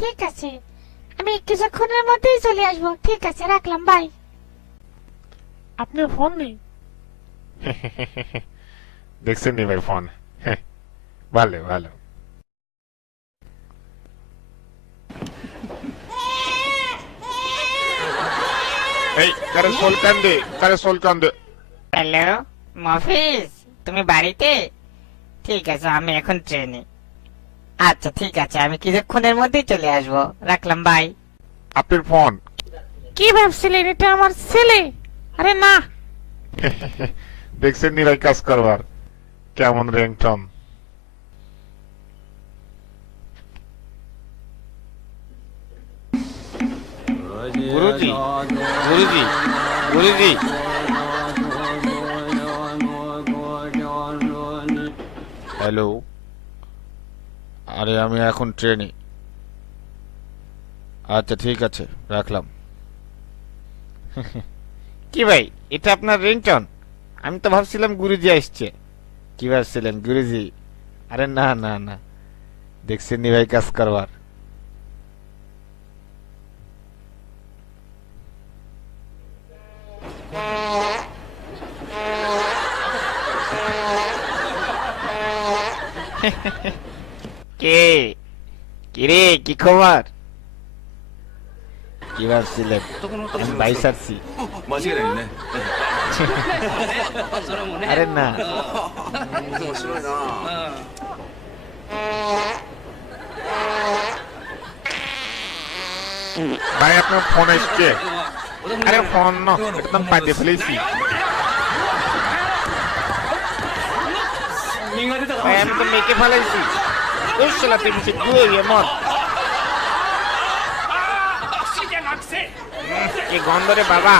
ঠিক আছে, আমি কিছুক্ষণের মধ্যেই চলে আসবো। ঠিক আছে, রাখলাম, বাই। আপনার ফোন নেই? দেখছেন নি ভাই ফোন? ভালো ভালো। এই কারে সোল কান্দে, কারে সোল কান্দে। হ্যালো মফিজ, তুমি বাড়িতে? ঠিক আছে, আমি এখন ট্রেনে। আচ্ছা ঠিক আছে, আমি কিছুক্ষণের মধ্যেই চলে আসবো, রাখলাম, বাই। আপনার ফোন? কি ভাবছিলেন এটা আমার ছেলে? আরে না। দেখছেন নি ভাই কাজ করবার কেমন রিংটোন? গুরুজি, গুরুজি, গুরুজি। হ্যালো, আরে আমি এখন ট্রেনে। আচ্ছা ঠিক আছে, রাখলাম। কি ভাই, এটা আপনার রিংটোন? আমি তো ভাবছিলাম গুরুজি আসছে। কি ভাবছিলেন গুরুজি? আরে না না না, দেখছেন নি ভাই কাজ করবার। কে কিরে, কি খবর? কি ভাবছিলেন আমি ভাই সারছি? আরে না, ভাই আপনার ফোন এসছে? আরে ফোন না, একদম পাঠিয়ে ফেলেছি। ভাই আমি তো মেকে ফেলাইছি। ওই শালা তুমি সে গুয়ে মত। কি গন্ধ রে বাবা।